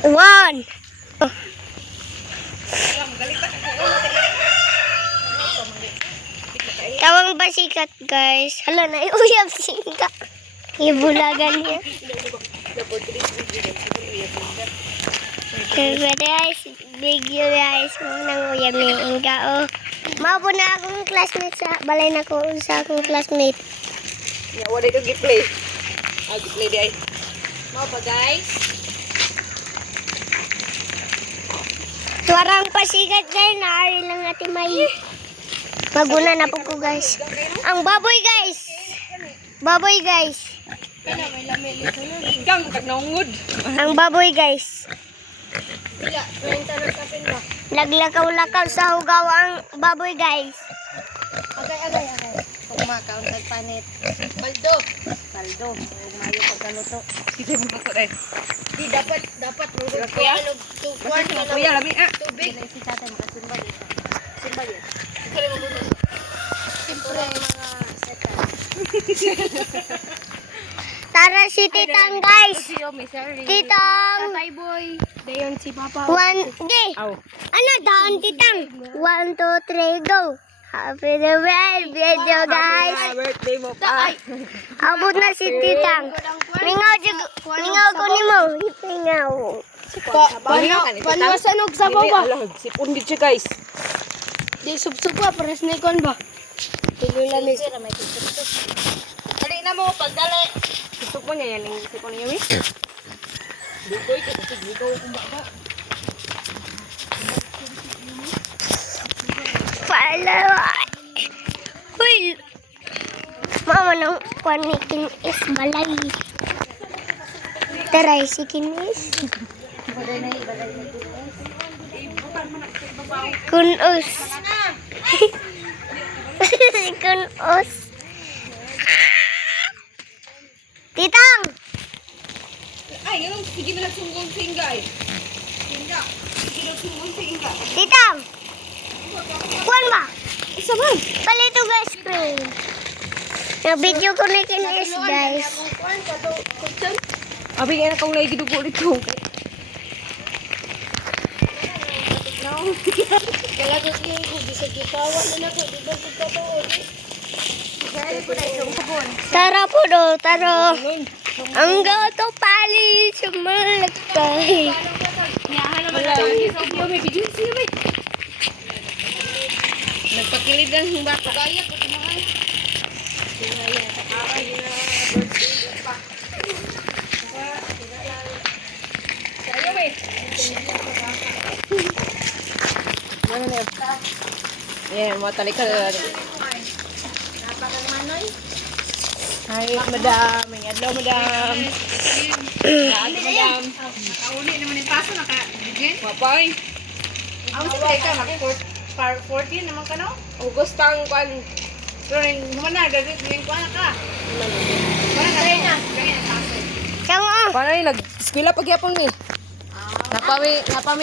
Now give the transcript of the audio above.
One. Tawang basikat guys. Hala na uyab singka. Ibulagan niya. Guys, video guys, nang uyab ni Inga oh. Mao na akong classmate sa balay na ko sa akong classmate. Ya, wala ito gi-play. Gi-play di ay. Mao ba guys? Tuwarang pasikat guys, naari lang natin may maguna na po ko guys. Ang baboy guys. Baboy guys. Igang tagnaungod. Ang baboy guys. Naglakaw-lakaw sa hugaw ang baboy guys. Agay. Kumakaw nagpanit. Baldo. Umayo pagkaluto. Sige mo ko dai. Di dapat mungkot ko Kuya? ano tukuan ka Kuya labi tubig. Si tatay makasimbal ito. Simbal yan. Siyempre mga setan. Tara si Titang guys. Titang. Tatay boy. Dayon si Papa. One, di. Aw. Ano daon Titang? 1, 2, 3, go. Happy video guys. Birthday mo pa. Abot na si Titang. Mingaw ko ni mo. Mingaw. Paano sanog sa baba? Sipon gid siya guys. Di subsub pa pares na ikon ba? Tululan ni. Ali na mo pagdali. Sipon niya yan yung sipon niya wis. Dukoy ka kasi dukoy kung baka. Pala. Uy. Mama nang panikin is balay. Taray si kinis. Kunos. Kunos. Titang. Ay, yung sige na sunggong singgay. Singa. Sige na sunggong singa. Titang. Kuan ba? Isa man. Palito guys, friend. Yung video ko na kinis guys. Abi nga kung lagi dugo dito. Kala ko ko bisa gikawan na ko di ba ko to. Tara po do, tara. Ang gato pali sumalakay. Nagpakilid ang bata. Kaya ko mahal. Yan, matalik ka. Hi, madam. May adlaw, madam. Madam. Uli naman yung paso na ka, Bridget. Mapay. Ang sa ka, mag-14 naman ka, no? August ang kwan. Pero naman na, gagawin ko na ka. Wala ka rin na. Ganyan, paso. Siyang Paano yung nag-eskwela pagyapon ni? Napami